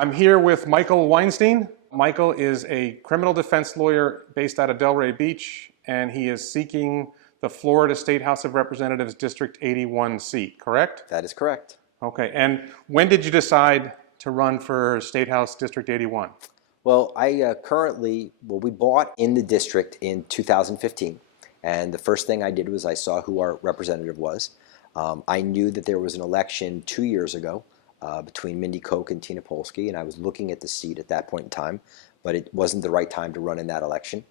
I'm here with Michael Weinstein. Michael is a criminal defense lawyer based out of Delray Beach, and he is seeking the Florida State House of Representatives District 81 seat, correct? That is correct. Okay, and when did you decide to run for State House District 81? Well, we bought in the district in 2015, and the first thing I did was I saw who our representative was. I knew that there was an election 2 years ago between Mindy Koch and Tina Polsky, and I was looking at the seat at that point in time, but it wasn't the right time to run in that election.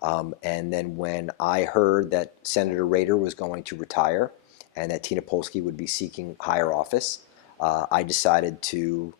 And then when I heard that Senator Rader was going to retire and that Tina Polsky would be seeking higher office, I decided to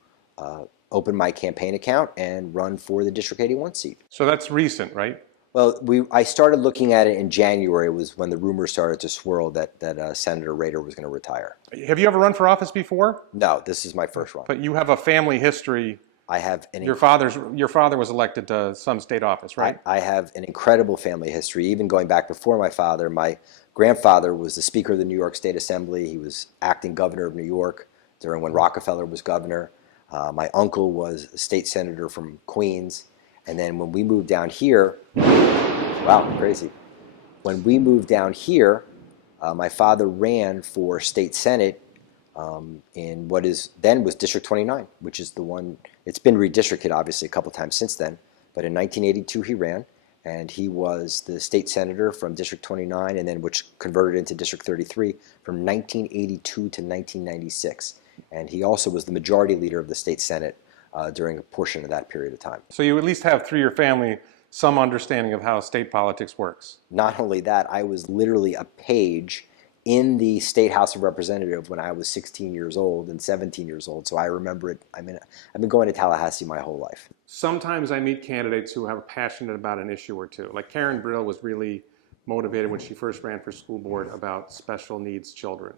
open my campaign account and run for the District 81 seat. So that's recent, right? Well, I started looking at it in January, was when the rumors started to swirl that Senator Rader was going to retire. Have you ever run for office before? No, this is my first run. But you have a family history. I have your father was elected to some state office, right? I have an incredible family history, even going back before my father. My grandfather was the Speaker of the New York State Assembly. He was acting governor of New York during when Rockefeller was governor. My uncle was a state senator from Queens. And then when we moved down here, wow, crazy. When we moved down here, my father ran for state senate in what was District 29, which is the one, it's been redistricted obviously a couple times since then, but in 1982 he ran, and he was the state senator from District 29, and then which converted into District 33 from 1982 to 1996. And he also was the majority leader of the state senate during a portion of that period of time. So you at least have through your family some understanding of how state politics works. Not only that, I was literally a page in the State House of Representatives when I was 16 years old and 17 years old, so I remember it. I've been going to Tallahassee my whole life. Sometimes I meet candidates who are passionate about an issue or two. Like Karen Brill was really motivated when she first ran for school board about special needs children.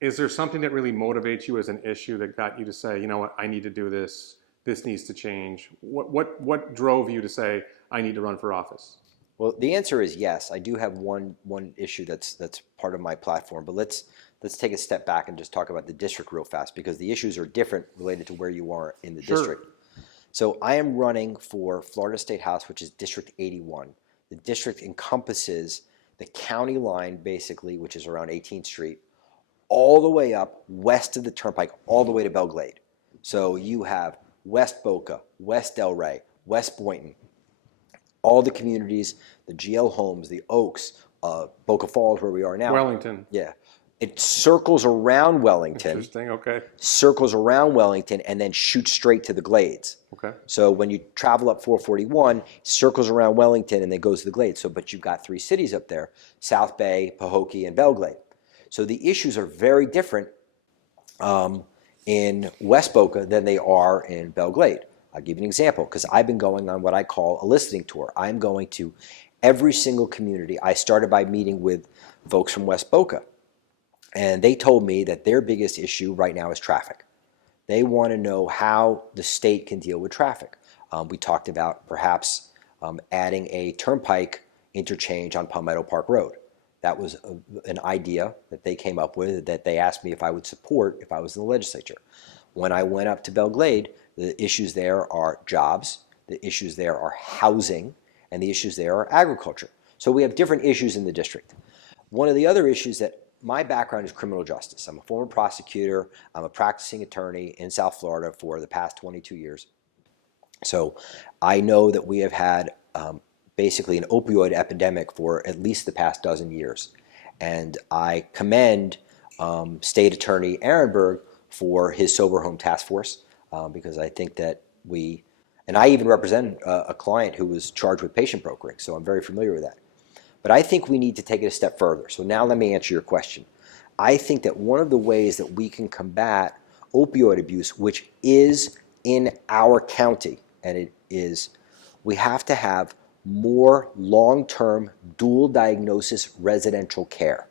Is there something that really motivates you as an issue that got you to say, you know what, I need to do this, this needs to change? What drove you to say, I need to run for office? Well, the answer is yes. I do have one issue that's part of my platform, but let's take a step back and just talk about the district real fast, because the issues are different related to where you are in the district. So I am running for Florida State House, which is District 81. The district encompasses the county line, basically, which is around 18th Street, all the way up west of the Turnpike, all the way to Belglade. So you have West Boca, West Delray, West Boynton, all the communities, the GL Homes, the Oaks, Boca Falls, where we are now. Wellington. Yeah. It circles around Wellington. Interesting, okay. Circles around Wellington and then shoots straight to the Glades. Okay. So when you travel up 441, circles around Wellington and then goes to the Glades. So, but you've got three cities up there, South Bay, Pahokee, and Belglade. So the issues are very different in West Boca than they are in Belglade. I'll give you an example, because I've been going on what I call a listening tour. I'm going to every single community. I started by meeting with folks from West Boca, and they told me that their biggest issue right now is traffic. They want to know how the state can deal with traffic. We talked about perhaps adding a turnpike interchange on Palmetto Park Road. That was an idea that they came up with, that they asked me if I would support if I was in the legislature. When I went up to Belglade, the issues there are jobs, the issues there are housing, and the issues there are agriculture. So we have different issues in the district. One of the other issues that my background is criminal justice. I'm a former prosecutor. I'm a practicing attorney in South Florida for the past 22 years. So I know that we have had basically an opioid epidemic for at least the past dozen years. And I commend State Attorney Ehrenberg for his Sober Home Task Force, because I think that and I even represented a client who was charged with patient brokering, so I'm very familiar with that. But I think we need to take it a step further. So now let me answer your question. I think that one of the ways that we can combat opioid abuse, which is in our county, and it is, we have to have more long-term dual diagnosis residential care.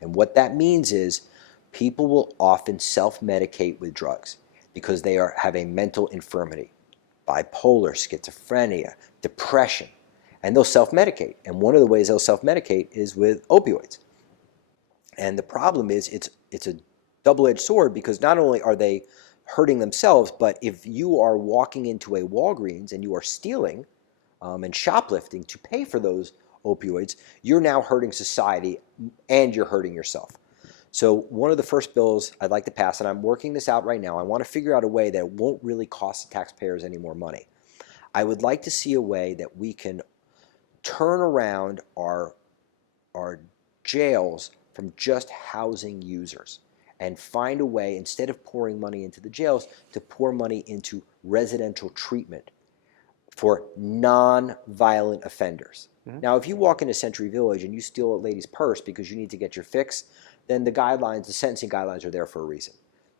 And what that means is people will often self-medicate with drugs because they have a mental infirmity, bipolar, schizophrenia, depression, and they'll self-medicate. And one of the ways they'll self-medicate is with opioids. And the problem is it's a double-edged sword, because not only are they hurting themselves, but if you are walking into a Walgreens and you are stealing and shoplifting to pay for those opioids, you're now hurting society and you're hurting yourself. So one of the first bills I'd like to pass, and I'm working this out right now, I want to figure out a way that won't really cost the taxpayers any more money. I would like to see a way that we can turn around our jails from just housing users and find a way, instead of pouring money into the jails, to pour money into residential treatment for non-violent offenders. Now, if you walk into Century Village and you steal a lady's purse because you need to get your fix, then the guidelines, the sentencing guidelines are there for a reason.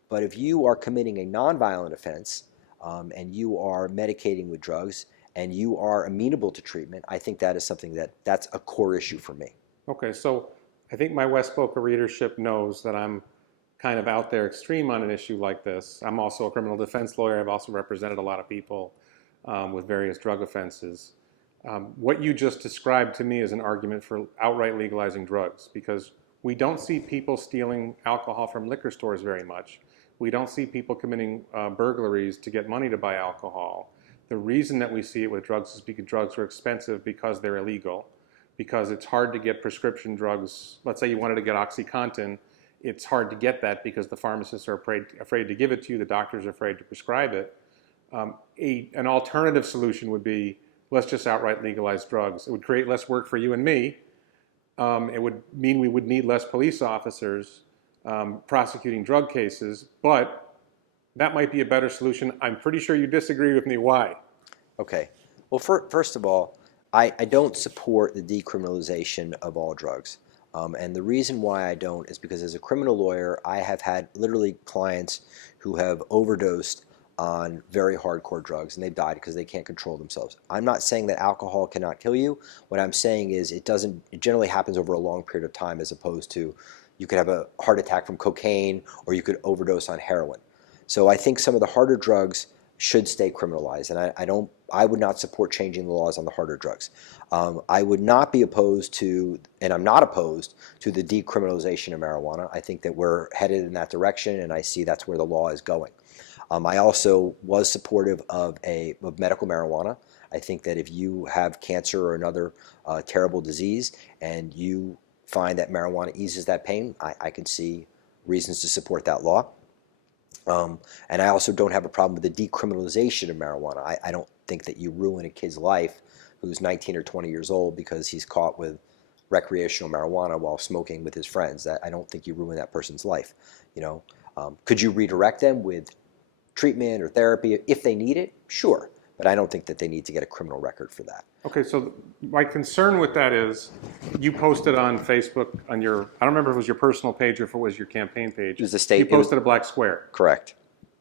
But if you are committing a non-violent offense and you are medicating with drugs and you are amenable to treatment, I think that is something that's a core issue for me. Okay, so I think my West Boca readership knows that I'm kind of out there extreme on an issue like this. I'm also a criminal defense lawyer. I've also represented a lot of people with various drug offenses. What you just described to me is an argument for outright legalizing drugs, because we don't see people stealing alcohol from liquor stores very much. We don't see people committing burglaries to get money to buy alcohol. The reason that we see it with drugs is because drugs are expensive because they're illegal, because it's hard to get prescription drugs. Let's say you wanted to get OxyContin. It's hard to get that because the pharmacists are afraid to give it to you. The doctors are afraid to prescribe it. An alternative solution would be, let's just outright legalize drugs. It would create less work for you and me. It would mean we would need less police officers prosecuting drug cases, but that might be a better solution. I'm pretty sure you disagree with me. Why? Okay. Well, first of all, I don't support the decriminalization of all drugs. And the reason why I don't is because as a criminal lawyer, I have had literally clients who have overdosed on very hardcore drugs and they've died because they can't control themselves. I'm not saying that alcohol cannot kill you. What I'm saying is it generally happens over a long period of time, as opposed to you could have a heart attack from cocaine or you could overdose on heroin. So I think some of the harder drugs should stay criminalized, and I would not support changing the laws on the harder drugs. I would not be opposed to, and I'm not opposed to, the decriminalization of marijuana. I think that we're headed in that direction, and I see that's where the law is going. I also was supportive of medical marijuana. I think that if you have cancer or another terrible disease and you find that marijuana eases that pain, I can see reasons to support that law. And I also don't have a problem with the decriminalization of marijuana. I don't think that you ruin a kid's life who's 19 or 20 years old because he's caught with recreational marijuana while smoking with his friends. I don't think you ruin that person's life. Could you redirect them with treatment or therapy if they need it? Sure, but I don't think that they need to get a criminal record for that. Okay, so my concern with that is you posted on Facebook on your, I don't remember if it was your personal page or if it was your campaign page. It was the state. You posted a black square. Correct.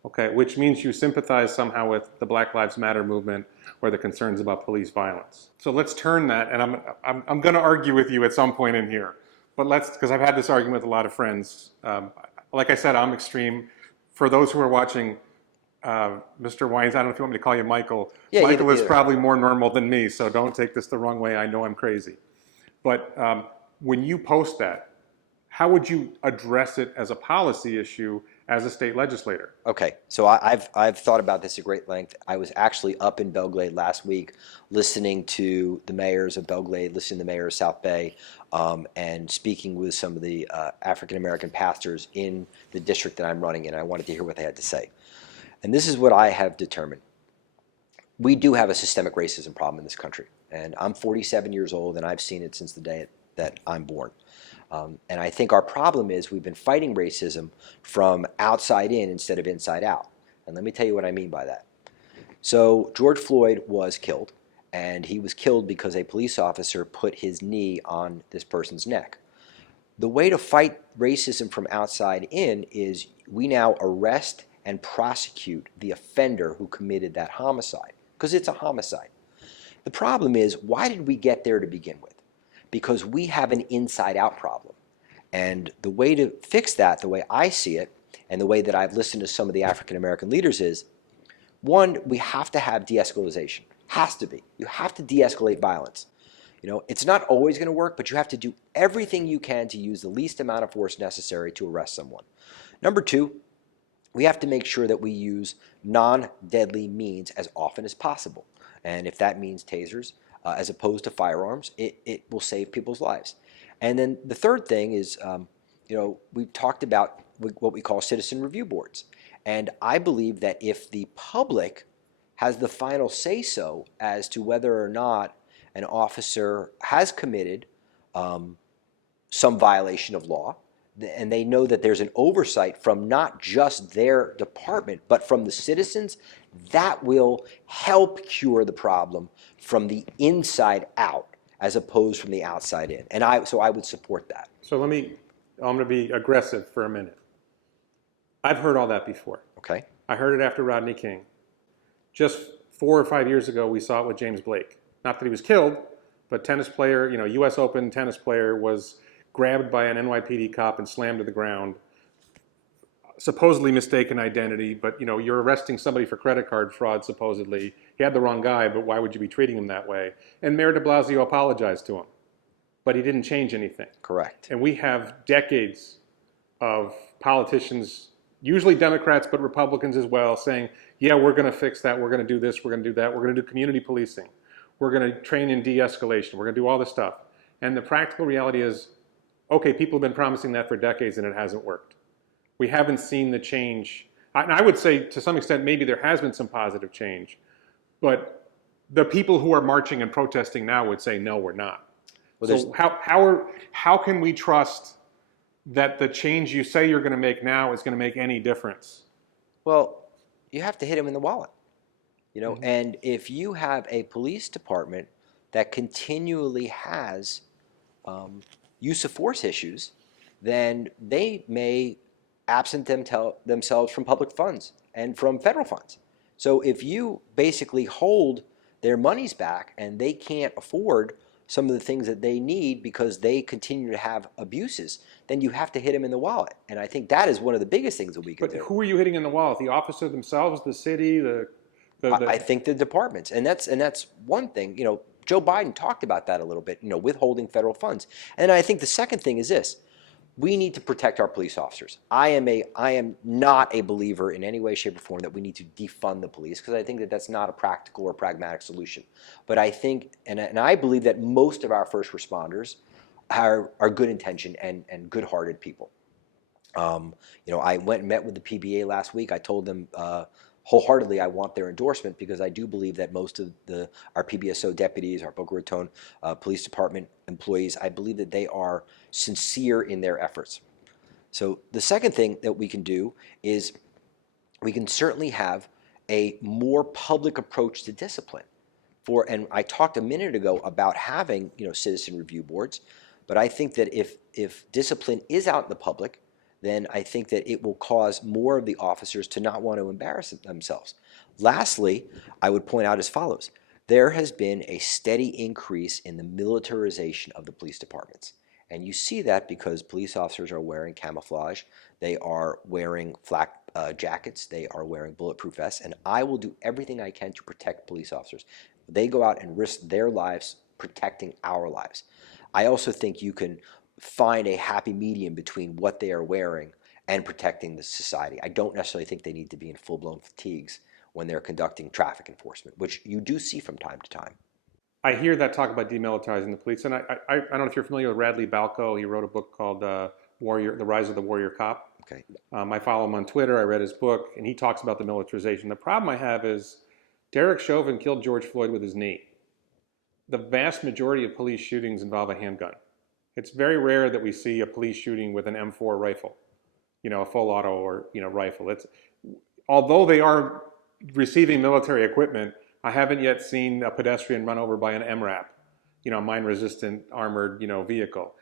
Okay, which means you sympathize somehow with the Black Lives Matter movement or the concerns about police violence. So let's turn that, and I'm going to argue with you at some point in here, but because I've had this argument with a lot of friends. Like I said, I'm extreme. For those who are watching, Mr. Weinstein, I don't know if you want me to call you Michael. Yeah, Michael is probably more normal than me, so don't take this the wrong way. I know I'm crazy. But when you post that, how would you address it as a policy issue as a state legislator? Okay, so I've thought about this at great length. I was actually up in Belgrade last week listening to the mayors of Belgrade, listening to the mayor of South Bay, and speaking with some of the African-American pastors in the district that I'm running in. I wanted to hear what they had to say. And this is what I have determined. We do have a systemic racism problem in this country. And I'm 47 years old, and I've seen it since the day that I'm born. And I think our problem is we've been fighting racism from outside in instead of inside out. And let me tell you what I mean by that. So George Floyd was killed, and he was killed because a police officer put his knee on this person's neck. The way to fight racism from outside in is we now arrest and prosecute the offender who committed that homicide, because it's a homicide. The problem is, why did we get there to begin with? Because we have an inside-out problem. And the way to fix that, the way I see it, and the way that I've listened to some of the African-American leaders is, one, we have to have de-escalation. Has to be. You have to de-escalate violence. It's not always going to work, but you have to do everything you can to use the least amount of force necessary to arrest someone. Number two, we have to make sure that we use non-deadly means as often as possible. And if that means tasers as opposed to firearms, it will save people's lives. And then the third thing is, we've talked about what we call citizen review boards. And I believe that if the public has the final say-so as to whether or not an officer has committed some violation of law, and they know that there's an oversight from not just their department, but from the citizens, that will help cure the problem from the inside out as opposed from the outside in. And so I would support that. So I'm going to be aggressive for a minute. I've heard all that before. Okay. I heard it after Rodney King. Just 4 or 5 years ago, we saw it with James Blake. Not that he was killed, but tennis player, U.S. Open tennis player was grabbed by an NYPD cop and slammed to the ground. Supposedly mistaken identity, but you're arresting somebody for credit card fraud, supposedly. He had the wrong guy, but why would you be treating him that way? And Mayor de Blasio apologized to him, but he didn't change anything. Correct. And we have decades of politicians, usually Democrats, but Republicans as well, saying, yeah, we're going to fix that, we're going to do this, we're going to do that, we're going to do community policing, we're going to train in de-escalation, we're going to do all this stuff. And the practical reality is, okay, people have been promising that for decades and it hasn't worked. We haven't seen the change. And I would say to some extent maybe there has been some positive change, but the people who are marching and protesting now would say, no, we're not. Well, so how can we trust that the change you say you're going to make now is going to make any difference? Well, you have to hit them in the wallet, and if you have a police department that continually has use of force issues, then they may absent themselves from public funds and from federal funds. So if you basically hold their monies back and they can't afford some of the things that they need because they continue to have abuses, then you have to hit them in the wallet. And I think that is one of the biggest things that we can do. But who are you hitting in the wallet? The officer themselves, the city, I think the departments, and that's one thing. Joe Biden talked about that a little bit. Withholding federal funds. And I think the second thing is this: we need to protect our police officers. I am not a believer in any way, shape, or form that we need to defund the police, because I think that that's not a practical or pragmatic solution. But I think, and I believe that most of our first responders are good intentioned and good-hearted people. I went and met with the PBA last week. I told them wholeheartedly I want their endorsement, because I do believe that most of our PBSO deputies, our Boca Raton Police Department employees, I believe that they are sincere in their efforts. So the second thing that we can do is we can certainly have a more public approach to discipline. And I talked a minute ago about having citizen review boards, but I think that if discipline is out in the public, then I think that it will cause more of the officers to not want to embarrass themselves. Lastly, I would point out as follows. There has been a steady increase in the militarization of the police departments. And you see that because police officers are wearing camouflage, they are wearing flak jackets, they are wearing bulletproof vests, and I will do everything I can to protect police officers. They go out and risk their lives protecting our lives. I also think you can find a happy medium between what they are wearing and protecting the society. I don't necessarily think they need to be in full-blown fatigues when they're conducting traffic enforcement, which you do see from time to time. I hear that talk about demilitarizing the police, and I don't know if you're familiar with Radley Balco. He wrote a book called The Rise of the Warrior Cop. Okay. I follow him on Twitter. I read his book, and he talks about the militarization. The problem I have is Derek Chauvin killed George Floyd with his knee. The vast majority of police shootings involve a handgun. It's very rare that we see a police shooting with an M4 rifle, a full auto or rifle. Although they are receiving military equipment, I haven't yet seen a pedestrian run over by an MRAP, mine-resistant armored vehicle.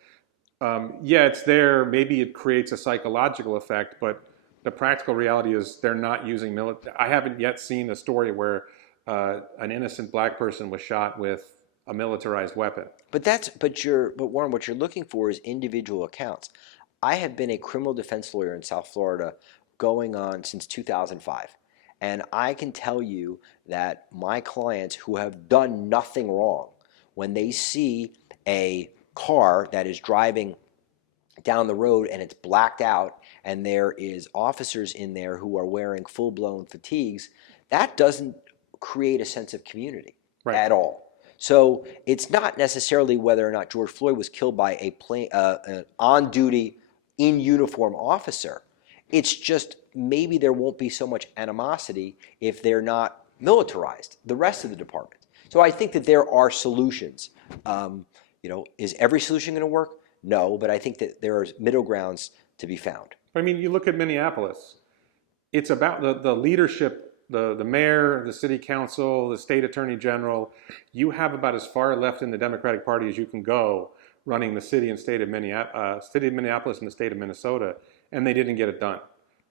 Yeah, it's there. Maybe it creates a psychological effect, but the practical reality is they're not using military. I haven't yet seen a story where an innocent black person was shot with a militarized weapon. But Warren, what you're looking for is individual accounts. I have been a criminal defense lawyer in South Florida going on since 2005. And I can tell you that my clients who have done nothing wrong, when they see a car that is driving down the road and it's blacked out and there is officers in there who are wearing full-blown fatigues, that doesn't create a sense of community at all. So it's not necessarily whether or not George Floyd was killed by an on-duty, in-uniform officer. It's just maybe there won't be so much animosity if they're not militarized, the rest of the department. So I think that there are solutions. Is every solution going to work? No, but I think that there are middle grounds to be found. I mean, you look at Minneapolis. It's about the leadership, the mayor, the city council, the state attorney general. You have about as far left in the Democratic Party as you can go running the city and state of Minneapolis and the state of Minnesota, and they didn't get it done.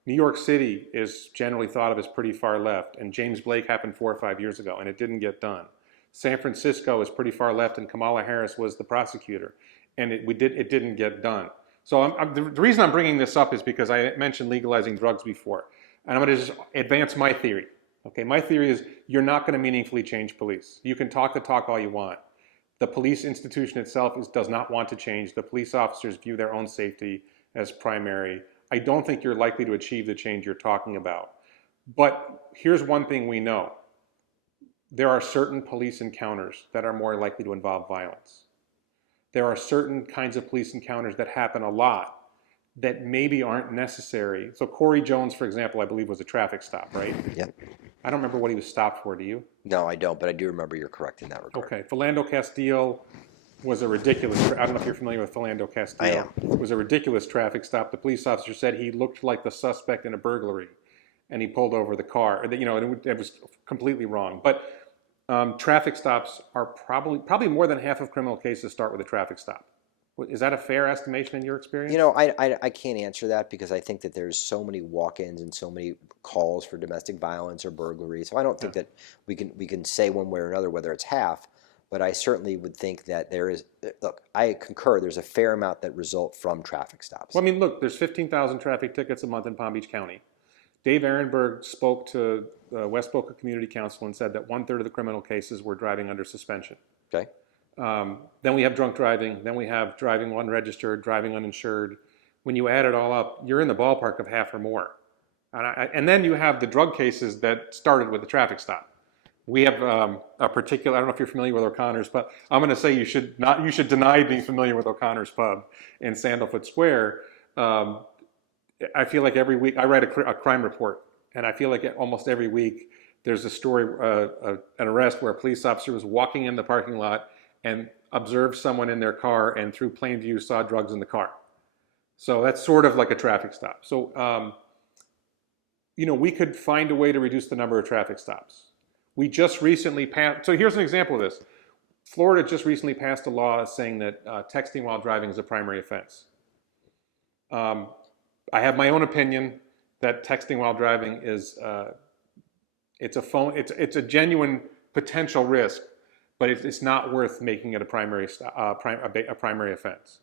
New York City is generally thought of as pretty far left, and James Blake happened 4 or 5 years ago, and it didn't get done. San Francisco is pretty far left, and Kamala Harris was the prosecutor, and it didn't get done. So the reason I'm bringing this up is because I mentioned legalizing drugs before, and I'm going to just advance my theory. Okay, my theory is you're not going to meaningfully change police. You can talk the talk all you want. The police institution itself does not want to change. The police officers view their own safety as primary. I don't think you're likely to achieve the change you're talking about. But here's one thing we know. There are certain police encounters that are more likely to involve violence. There are certain kinds of police encounters that happen a lot that maybe aren't necessary. So Corey Jones, for example, I believe was a traffic stop, right? Yep. I don't remember what he was stopped for, do you? No, I don't, but I do remember you're correct in that regard. Okay, Philando Castile was a ridiculous, I don't know if you're familiar with Philando Castile. I am. It was a ridiculous traffic stop. The police officer said he looked like the suspect in a burglary, and he pulled over the car. It was completely wrong. But traffic stops are probably more than half of criminal cases start with a traffic stop. Is that a fair estimation in your experience? I can't answer that because I think that there's so many walk-ins and so many calls for domestic violence or burglary. So I don't think that we can say one way or another whether it's half. But I certainly would think that there is. Look, I concur. There's a fair amount that result from traffic stops. Well, I mean, look, there's 15,000 traffic tickets a month in Palm Beach County. Dave Ehrenberg spoke to the West Boca Community Council and said that 1/3 of the criminal cases were driving under suspension. Okay. Then we have drunk driving. Then we have driving unregistered, driving uninsured. When you add it all up, you're in the ballpark of half or more. And then you have the drug cases that started with the traffic stop. We have a particular, I don't know if you're familiar with O'Connor's, but I'm going to say you should deny being familiar with O'Connor's Pub in Sandalwood Square. I feel like every week, I write a crime report, and I feel like almost every week there's a story, an arrest where a police officer was walking in the parking lot and observed someone in their car and through plain view saw drugs in the car. So that's sort of like a traffic stop. So, we could find a way to reduce the number of traffic stops. We just recently passed, so here's an example of this. Florida just recently passed a law saying that texting while driving is a primary offense. I have my own opinion that texting while driving is, it's a genuine potential risk, but it's not worth making it a primary offense.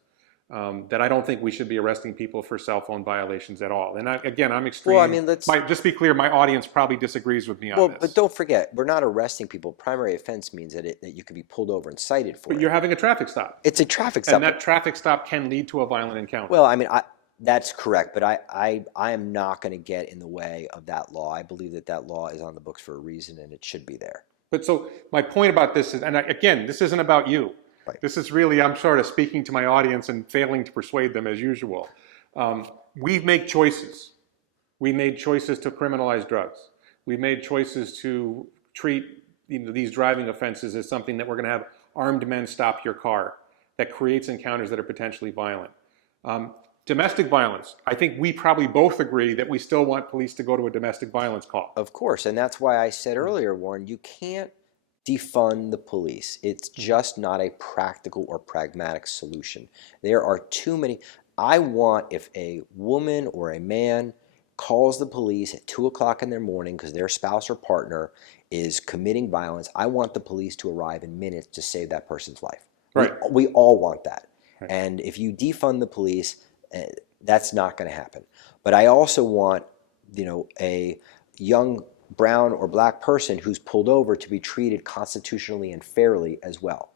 That I don't think we should be arresting people for cell phone violations at all. And I'm extreme. Well, I mean, just be clear, my audience probably disagrees with me on this. But don't forget, we're not arresting people. Primary offense means that you could be pulled over and cited for it. But you're having a traffic stop. It's a traffic stop. And that traffic stop can lead to a violent encounter. Well, I mean, that's correct, but I am not going to get in the way of that law. I believe that law is on the books for a reason, and it should be there. But so my point about this is, and again, this isn't about you. Right. This is really, I'm sort of speaking to my audience and failing to persuade them as usual. We make choices. We made choices to criminalize drugs. We made choices to treat these driving offenses as something that we're going to have armed men stop your car. That creates encounters that are potentially violent. Domestic violence. I think we probably both agree that we still want police to go to a domestic violence call. Of course, and that's why I said earlier, Warren, you can't defund the police. It's just not a practical or pragmatic solution. There are too many. I want, if a woman or a man calls the police at 2 o'clock in their morning because their spouse or partner is committing violence, I want the police to arrive in minutes to save that person's life. Right. We all want that. Right. And if you defund the police, that's not going to happen. But I also want, a young brown or black person who's pulled over to be treated constitutionally and fairly as well.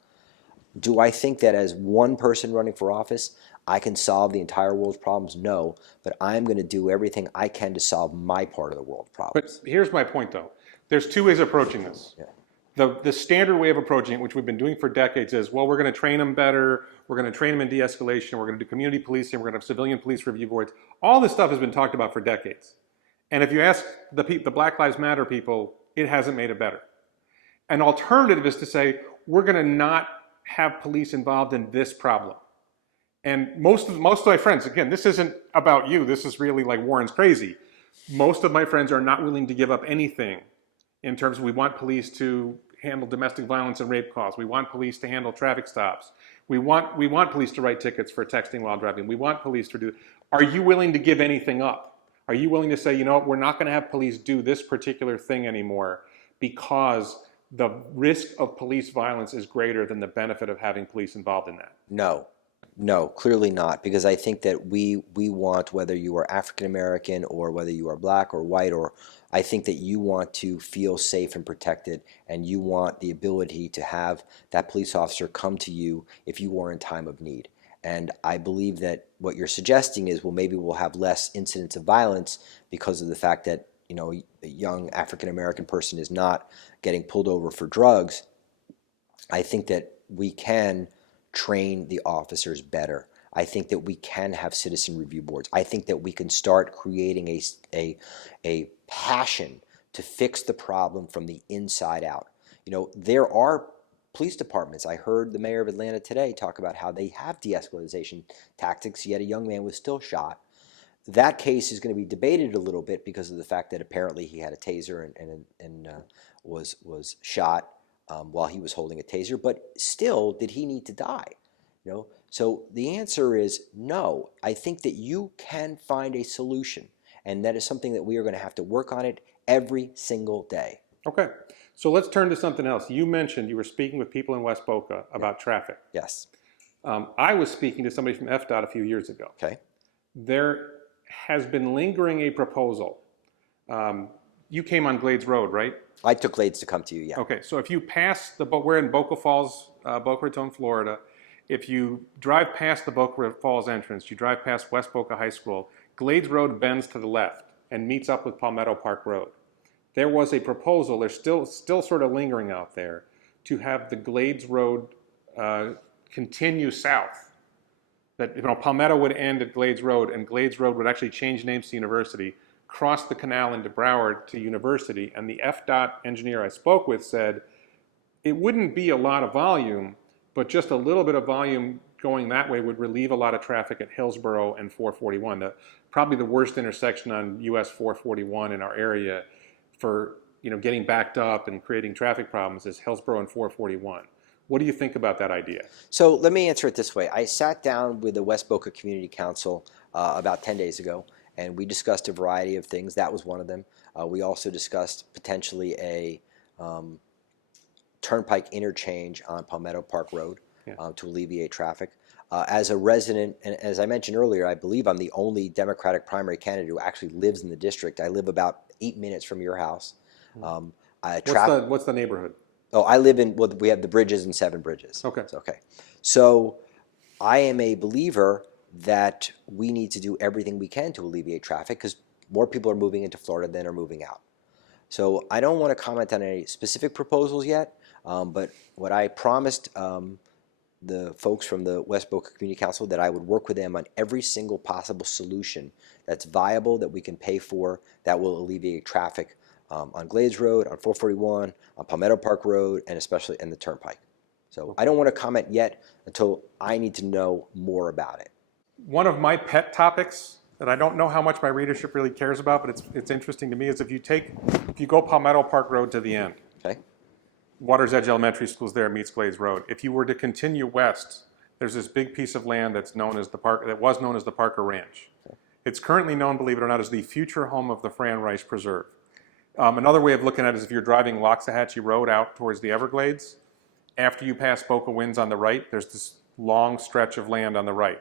Do I think that as one person running for office, I can solve the entire world's problems? No, but I'm going to do everything I can to solve my part of the world's But problems. here's my point, though. There's two ways of approaching this. Yeah. The standard way of approaching it, which we've been doing for decades, is, well, we're going to train them better, we're going to train them in de-escalation, we're going to do community policing, we're going to have civilian police review boards. All this stuff has been talked about for decades. And if you ask the Black Lives Matter people, it hasn't made it better. An alternative is to say, we're going to not have police involved in this problem. And most of my friends, again, this isn't about you, this is really like Warren's crazy. Most of my friends are not willing to give up anything in terms of, we want police to handle domestic violence and rape calls. We want police to handle traffic stops. We want police to write tickets for texting while driving. We want police to do. Are you willing to give anything up? Are you willing to say, you know what, we're not going to have police do this particular thing anymore because the risk of police violence is greater than the benefit of having police involved in that? No, clearly not, because I think that we want, whether you are African American or whether you are black or white, or I think that you want to feel safe and protected, and you want the ability to have that police officer come to you if you are in time of need. And I believe that what you're suggesting is, well, maybe we'll have less incidents of violence because of the fact that, you know, a young African American person is not getting pulled over for drugs. I think that we can train the officers better. I think that we can have citizen review boards. I think that we can start creating a passion to fix the problem from the inside out. You know, there are police departments. I heard the mayor of Atlanta today talk about how they have de-escalation tactics, yet a young man was still shot. That case is going to be debated a little bit because of the fact that apparently he had a taser and was shot while he was holding a taser, but still, did he need to die? You know, so the answer is no. I think that you can find a solution, and that is something that we are going to have to work on it every single day. Okay, so let's turn to something else. You mentioned you were speaking with people in West Boca about traffic. Yes. I was speaking to somebody from FDOT a few years ago. Okay. There has been lingering a proposal. You came on Glades Road, right? I took Glades to come to you, yeah. Okay, so if you pass we're in Boca Falls, Boca Raton, Florida. If you drive past the Boca Falls entrance, you drive past West Boca High School, Glades Road bends to the left and meets up with Palmetto Park Road. There was a proposal, there's still sort of lingering out there, to have the Glades Road continue south. That, you know, Palmetto would end at Glades Road, and Glades Road would actually change names to University, cross the canal into Broward to University, and the FDOT engineer I spoke with said it wouldn't be a lot of volume, but just a little bit of volume going that way would relieve a lot of traffic at Hillsborough and 441. Probably the worst intersection on US 441 in our area for, you know, getting backed up and creating traffic problems is Hillsborough and 441. What do you think about that idea? So let me answer it this way. I sat down with the West Boca Community Council about 10 days ago, and we discussed a variety of things. That was one of them. We also discussed potentially a turnpike interchange on Palmetto Park Road to alleviate traffic. As a resident, and as I mentioned earlier, I believe I'm the only Democratic primary candidate who actually lives in the district. I live about 8 minutes from your house. What's the neighborhood? Oh, I live in, well, we have the Bridges and Seven Bridges. Okay. Okay. So I am a believer that we need to do everything we can to alleviate traffic because more people are moving into Florida than are moving out. So I don't want to comment on any specific proposals yet, but what I promised the folks from the West Boca Community Council that I would work with them on every single possible solution that's viable, that we can pay for, that will alleviate traffic on Glades Road, on 441, on Palmetto Park Road, and especially in the Turnpike. So I don't want to comment yet until I need to know more about it. One of my pet topics that I don't know how much my readership really cares about, but it's interesting to me, is if you go Palmetto Park Road to the end, Okay. Water's Edge Elementary School's there, meets Glades Road. If you were to continue west, there's this big piece of land that was known as the Parker Ranch. Okay. It's currently known, believe it or not, as the future home of the Fran Rice Preserve. Another way of looking at it is if you're driving Loxahatchee Road out towards the Everglades, after you pass Boca Winds on the right, there's this long stretch of land on the right.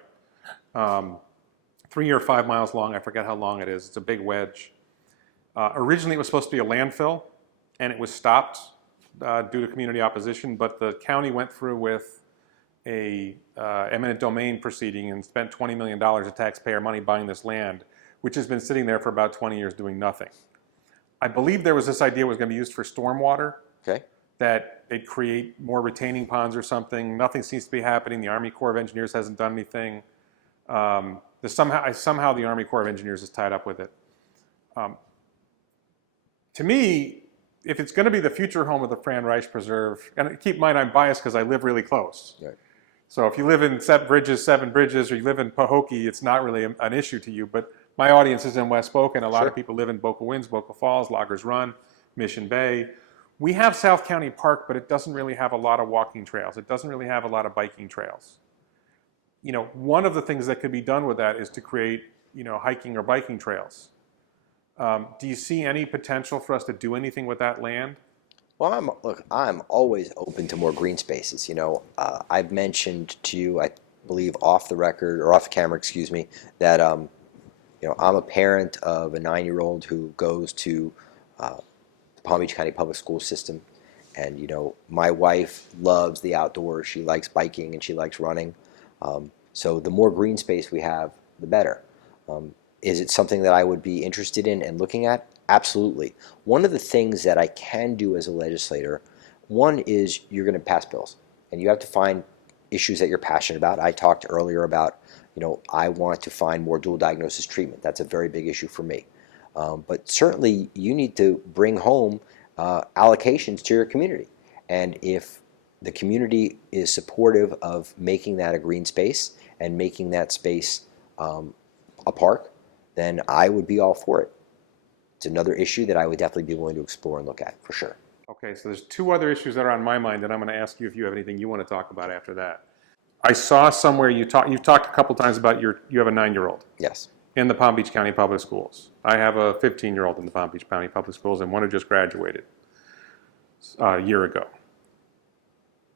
3 or 5 miles long, I forget how long it is. It's a big wedge. Originally it was supposed to be a landfill, and it was stopped due to community opposition, but the county went through with a eminent domain proceeding and spent $20 million of taxpayer money buying this land, which has been sitting there for about 20 years doing nothing. I believe there was this idea it was going to be used for stormwater, Okay. that they'd create more retaining ponds or something. Nothing seems to be happening. The Army Corps of Engineers hasn't done anything. Somehow the Army Corps of Engineers is tied up with it. To me, if it's going to be the future home of the Fran Reich Preserve, and keep in mind I'm biased because I live really close. Right. So if you live in Seven Bridges, or you live in Pahokee, it's not really an issue to you. But my audience is in West Boca, and a lot of people live in Boca Winds, Boca Falls, Loggers Run, Mission Bay. We have South County Park, but it doesn't really have a lot of walking trails. It doesn't really have a lot of biking trails. You know, one of the things that could be done with that is to create, you know, hiking or biking trails. Do you see any potential for us to do anything with that land? Well, I'm always open to more green spaces. You know, I've mentioned to you, I believe off the record, or off the camera, excuse me, that, you know, I'm a parent of a 9-year-old who goes to the Palm Beach County Public School System. And, you know, my wife loves the outdoors. She likes biking and she likes running. So the more green space we have, the better. Is it something that I would be interested in and looking at? Absolutely. One of the things that I can do as a legislator, one is you're going to pass bills, and you have to find issues that you're passionate about. I talked earlier about, you know, I want to find more dual diagnosis treatment. That's a very big issue for me. But certainly you need to bring home allocations to your community. And if the community is supportive of making that a green space and making that space a park, then I would be all for it. It's another issue that I would definitely be willing to explore and look at, for sure. Okay, so there's two other issues that are on my mind, and I'm going to ask you if you have anything you want to talk about after that. I saw somewhere you've talked a couple times about you have a 9-year-old. Yes. In the Palm Beach County Public Schools. I have a 15-year-old in the Palm Beach County Public Schools, and one who just graduated a year ago.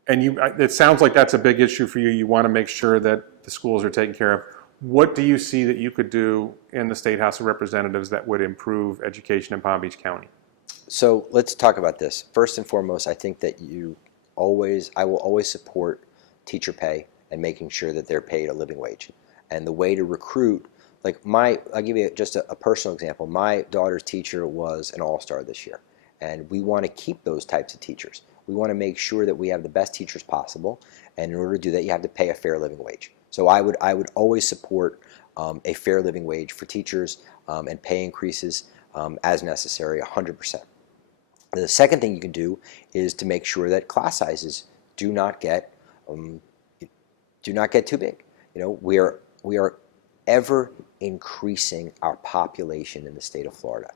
And it sounds like that's a big issue for you. You want to make sure that the schools are taken care of. What do you see that you could do in the State House of Representatives that would improve education in Palm Beach County? So let's talk about this. First and foremost, I think that I will always support teacher pay and making sure that they're paid a living wage. And the way to recruit, like I'll give you just a personal example. My daughter's teacher was an all-star this year, and we want to keep those types of teachers. We want to make sure that we have the best teachers possible, and in order to do that, you have to pay a fair living wage. So I would always support a fair living wage for teachers and pay increases as necessary, 100%. The second thing you can do is to make sure that class sizes do not get too big. You know, we are ever increasing our population in the state of Florida,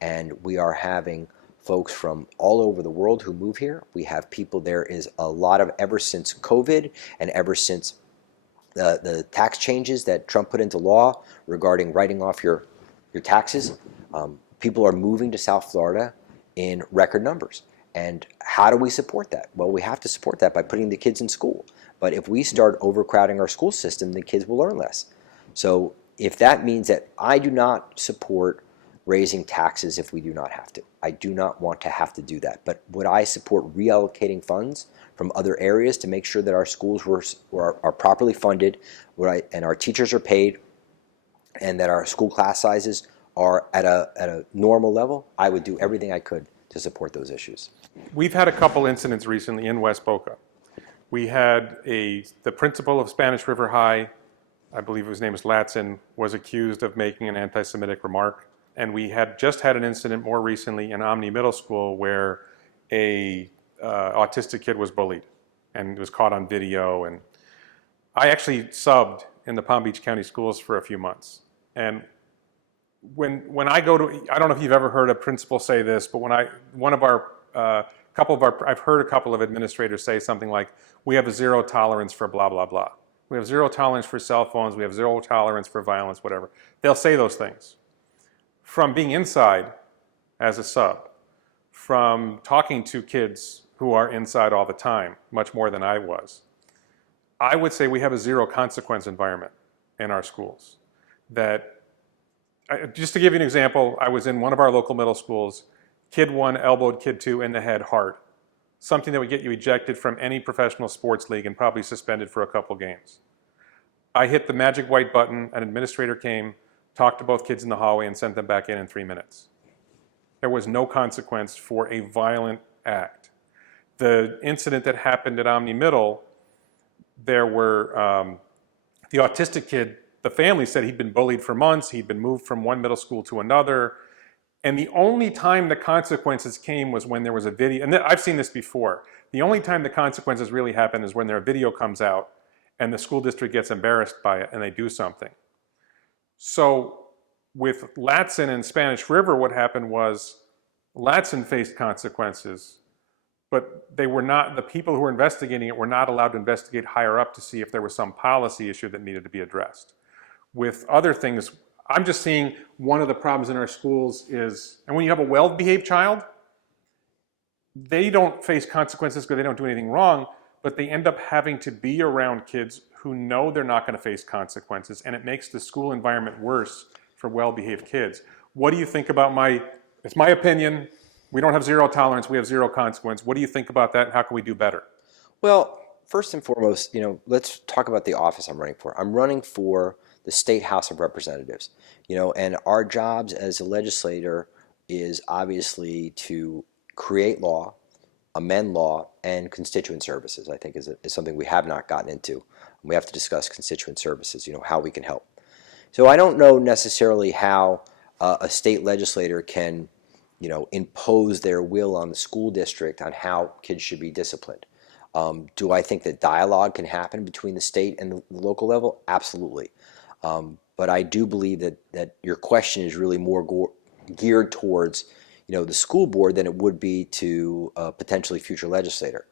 and we are having folks from all over the world who move here. We have people, there is a lot of, ever since COVID and ever since the tax changes that Trump put into law regarding writing off your taxes, people are moving to South Florida in record numbers. And how do we support that? Well, we have to support that by putting the kids in school. But if we start overcrowding our school system, the kids will learn less. So if that means that I do not support raising taxes if we do not have to. I do not want to have to do that. But would I support reallocating funds from other areas to make sure that our schools are properly funded, and our teachers are paid, and that our school class sizes are at a normal level? I would do everything I could to support those issues. We've had a couple incidents recently in West Boca. We had the principal of Spanish River High, I believe his name is Latson, was accused of making an anti-Semitic remark. And we had just had an incident more recently in Omni Middle School where a autistic kid was bullied and was caught on video. And I actually subbed in the Palm Beach County Schools for a few months. And when I go to, I don't know if you've ever heard a principal say this, but when I've heard a couple of administrators say something like, we have a zero tolerance for blah, blah, blah. We have zero tolerance for cell phones. We have zero tolerance for violence, whatever. They'll say those things. From being inside as a sub, from talking to kids who are inside all the time, much more than I was, I would say we have a zero consequence environment in our schools. Just to give you an example, I was in one of our local middle schools. Kid 1 elbowed kid 2 in the head hard. something that would get you ejected from any professional sports league and probably suspended for a couple games. I hit the magic white button, an administrator came, talked to both kids in the hallway, and sent them back in 3 minutes. There was no consequence for a violent act. The incident that happened at Omni Middle, there were, the autistic kid, the family said he'd been bullied for months, he'd been moved from one middle school to another, and the only time the consequences came was when there was a video, and I've seen this before, the only time the consequences really happen is when their video comes out and the school district gets embarrassed by it and they do something. So with Latson and Spanish River, what happened was Latson faced consequences, but they were not, the people who were investigating it were not allowed to investigate higher up to see if there was some policy issue that needed to be addressed. With other things, I'm just seeing one of the problems in our schools is, and when you have a well-behaved child, they don't face consequences because they don't do anything wrong, but they end up having to be around kids who know they're not going to face consequences, and it makes the school environment worse for well-behaved kids. What do you think about it's my opinion, we don't have zero tolerance, we have zero consequence. What do you think about that, and how can we do better? Well, first and foremost, let's talk about the office I'm running for. I'm running for the State House of Representatives, and our jobs as a legislator is obviously to create law, amend law, and constituent services, I think is something we have not gotten into. We have to discuss constituent services, how we can help. So I don't know necessarily how a state legislator can, impose their will on the school district on how kids should be disciplined. Do I think that dialogue can happen between the state and the local level? Absolutely. But I do believe that your question is really more geared towards, the school board than it would be to a potentially future legislator.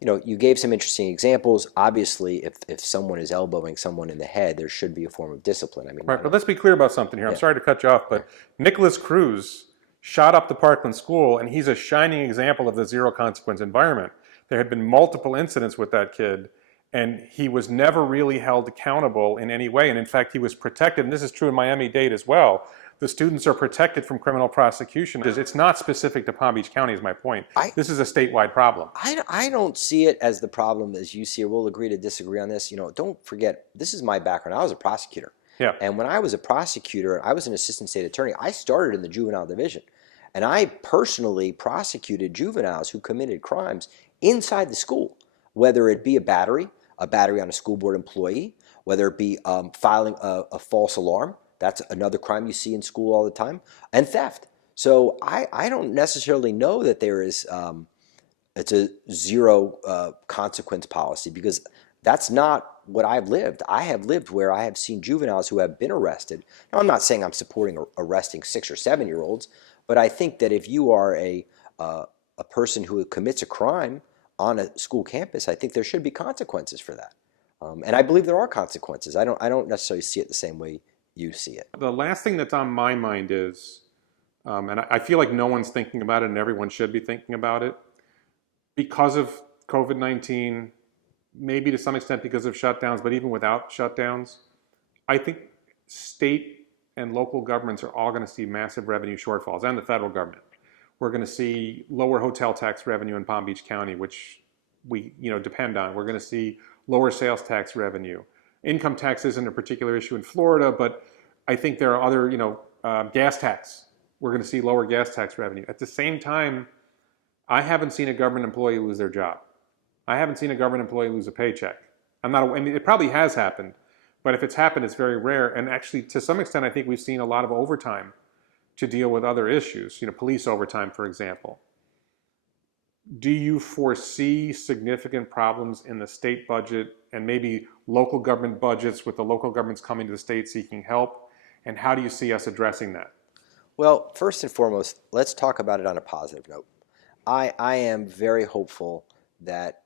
You gave some interesting examples. Obviously, if someone is elbowing someone in the head, there should be a form of discipline. Right, but let's be clear about something here. I'm sorry to cut you off, but Nicholas Cruz shot up the Parkland School, and he's a shining example of the zero consequence environment. There had been multiple incidents with that kid, and he was never really held accountable in any way. And in fact, he was protected, and this is true in Miami-Dade as well. The students are protected from criminal prosecution. It's not specific to Palm Beach County is my point. This is a statewide problem. I don't see it as the problem as you see it. We'll agree to disagree on this. Don't forget, this is my background. I was a prosecutor. Yeah. And when I was a prosecutor, I was an assistant state attorney. I started in the juvenile division. And I personally prosecuted juveniles who committed crimes inside the school, whether it be a battery on a school board employee, whether it be filing a false alarm. That's another crime you see in school all the time, and theft. So I don't necessarily know that there is it's a zero consequence policy, because that's not what I've lived. I have lived where I have seen juveniles who have been arrested. Now, I'm not saying I'm supporting arresting 6 or 7-year-olds, but I think that if you are a person who commits a crime on a school campus, I think there should be consequences for that. And I believe there are consequences. I don't necessarily see it the same way you see it. The last thing that's on my mind is, and I feel like no one's thinking about it and everyone should be thinking about it, because of COVID-19, maybe to some extent because of shutdowns, but even without shutdowns, I think state and local governments are all going to see massive revenue shortfalls, and the federal government. We're going to see lower hotel tax revenue in Palm Beach County, which we depend on. We're going to see lower sales tax revenue. Income tax isn't a particular issue in Florida, but I think there are other, gas tax. We're going to see lower gas tax revenue. At the same time, I haven't seen a government employee lose their job. I haven't seen a government employee lose a paycheck. It probably has happened, but if it's happened, it's very rare. And actually, to some extent, I think we've seen a lot of overtime to deal with other issues, police overtime, for example. Do you foresee significant problems in the state budget and maybe local government budgets, with the local governments coming to the state seeking help? And how do you see us addressing that? Well, first and foremost, let's talk about it on a positive note. I am very hopeful that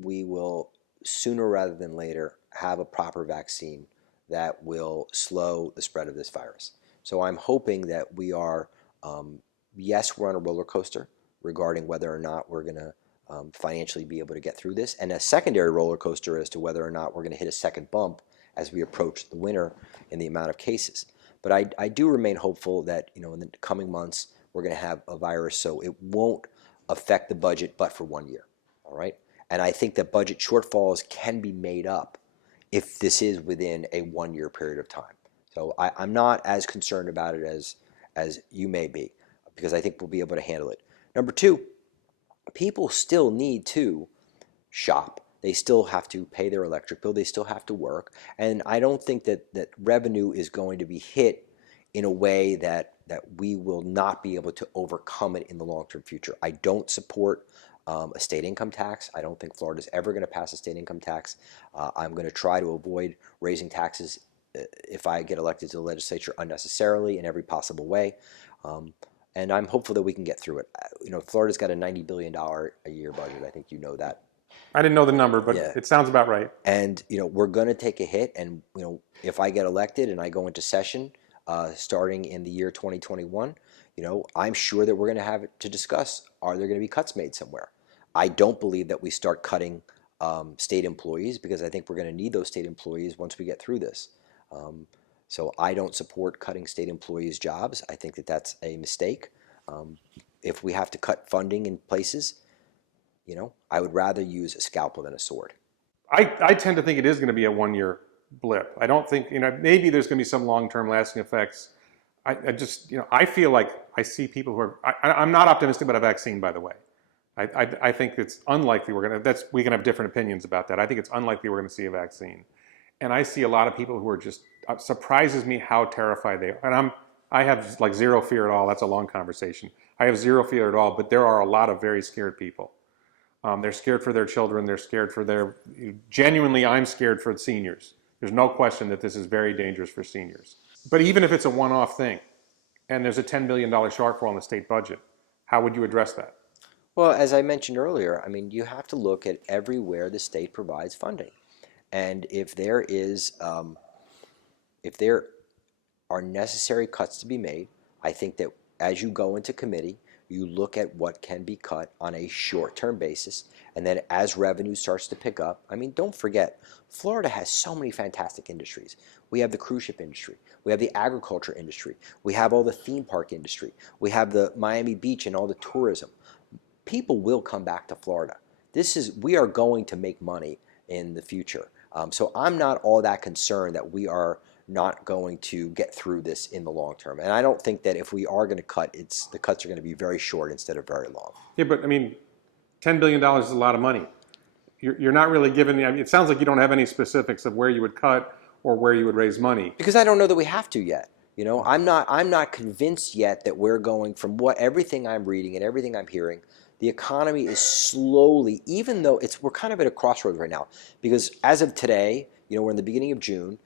we will, sooner rather than later, have a proper vaccine that will slow the spread of this virus. So I'm hoping that we are, yes, we're on a roller coaster regarding whether or not we're going to financially be able to get through this, and a secondary roller coaster as to whether or not we're going to hit a second bump as we approach the winter in the amount of cases. But I do remain hopeful that in the coming months we're going to have a virus, so it won't affect the budget but for 1 year. All right. And I think that budget shortfalls can be made up if this is within a 1 year period of time. So I'm not as concerned about it as you may be, because I think we'll be able to handle it. Number two, people still need to shop. They still have to pay their electric bill. They still have to work. And I don't think that revenue is going to be hit in a way that we will not be able to overcome it in the long-term future. I don't support a state income tax. I don't think Florida's ever going to pass a state income tax. I'm going to try to avoid raising taxes if I get elected to the legislature unnecessarily in every possible way. And I'm hopeful that we can get through it. Florida's got a $90 billion a year budget. I think you know that. I didn't know the number, but Yeah. it sounds about right. And we're going to take a hit. And if I get elected and I go into session starting in the year 2021, I'm sure that we're going to have to discuss, are there going to be cuts made somewhere? I don't believe that we start cutting state employees, because I think we're going to need those state employees once we get through this. So I don't support cutting state employees' jobs. I think that that's a mistake. If we have to cut funding in places, I would rather use a scalpel than a sword. I tend to think it is going to be a 1 year blip. I don't think, maybe there's going to be some long-term lasting effects. I just, I feel like I see people who are, I'm not optimistic about a vaccine, by the way. I think it's unlikely we can have different opinions about that. I think it's unlikely we're going to see a vaccine. And I see a lot of people who are just, surprises me how terrified they are. And I have like zero fear at all. That's a long conversation. I have zero fear at all, but there are a lot of very scared people. They're scared for their children. They're scared for genuinely, I'm scared for the seniors. There's no question that this is very dangerous for seniors. But even if it's a one-off thing, and there's a $10 billion shortfall in the state budget, how would you address that? Well, as I mentioned earlier, you have to look at everywhere the state provides funding. And if there are necessary cuts to be made, I think that as you go into committee, you look at what can be cut on a short-term basis, and then as revenue starts to pick up, don't forget, Florida has so many fantastic industries. We have the cruise ship industry. We have the agriculture industry. We have all the theme park industry. We have the Miami Beach and all the tourism. People will come back to Florida. We are going to make money in the future. So I'm not all that concerned that we are not going to get through this in the long term. And I don't think that if we are going to cut, the cuts are going to be very short instead of very long. Yeah, but $10 billion is a lot of money. You're not really giving it sounds like you don't have any specifics of where you would cut or where you would raise money. Because I don't know that we have to yet. I'm not convinced yet that we're going, from everything I'm reading and everything I'm hearing, the economy is slowly, even though we're kind of at a crossroads right now, because as of today, we're in the beginning of June,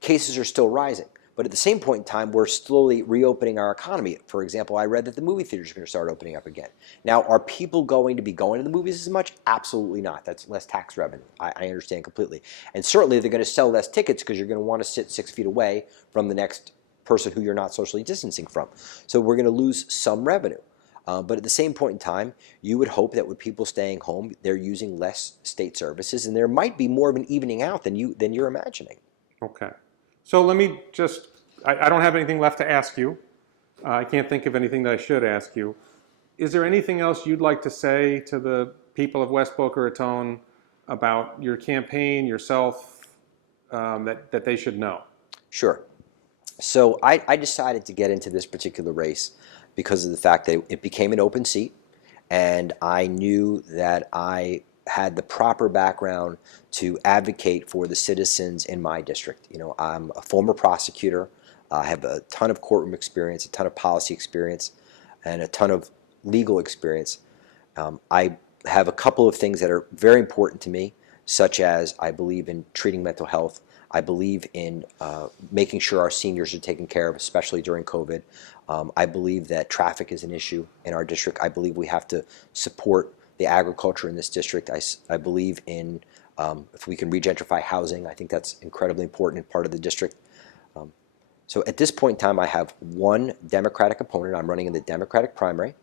cases are still rising. But at the same point in time, we're slowly reopening our economy. For example, I read that the movie theaters are going to start opening up again. Now, are people going to be going to the movies as much? Absolutely not. That's less tax revenue. I understand completely. And certainly they're going to sell less tickets because you're going to want to sit 6 feet away from the next person who you're not socially distancing from. So we're going to lose some revenue. But at the same point in time, you would hope that with people staying home, they're using less state services, and there might be more of an evening out than you're imagining. Okay. So let me just, I don't have anything left to ask you. I can't think of anything that I should ask you. Is there anything else you'd like to say to the people of West Boca Raton about your campaign, yourself, that they should know? Sure. So I decided to get into this particular race because of the fact that it became an open seat, and I knew that I had the proper background to advocate for the citizens in my district. I'm a former prosecutor. I have a ton of courtroom experience, a ton of policy experience, and a ton of legal experience. I have a couple of things that are very important to me, such as I believe in treating mental health. I believe in making sure our seniors are taken care of, especially during COVID. I believe that traffic is an issue in our district. I believe we have to support the agriculture in this district. I believe in if we can regentrify housing. I think that's incredibly important part of the district. So at this point in time, I have one Democratic opponent. I'm running in the Democratic primary.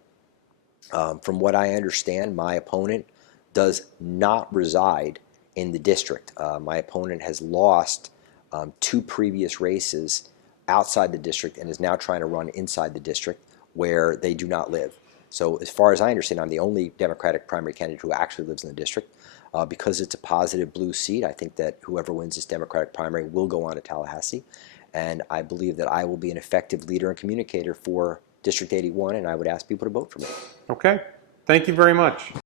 From what I understand, my opponent does not reside in the district. My opponent has lost 2 previous races outside the district and is now trying to run inside the district where they do not live. So as far as I understand, I'm the only Democratic primary candidate who actually lives in the district. Because it's a positive blue seat, I think that whoever wins this Democratic primary will go on to Tallahassee. And I believe that I will be an effective leader and communicator for District 81, and I would ask people to vote for me. Okay. Thank you very much.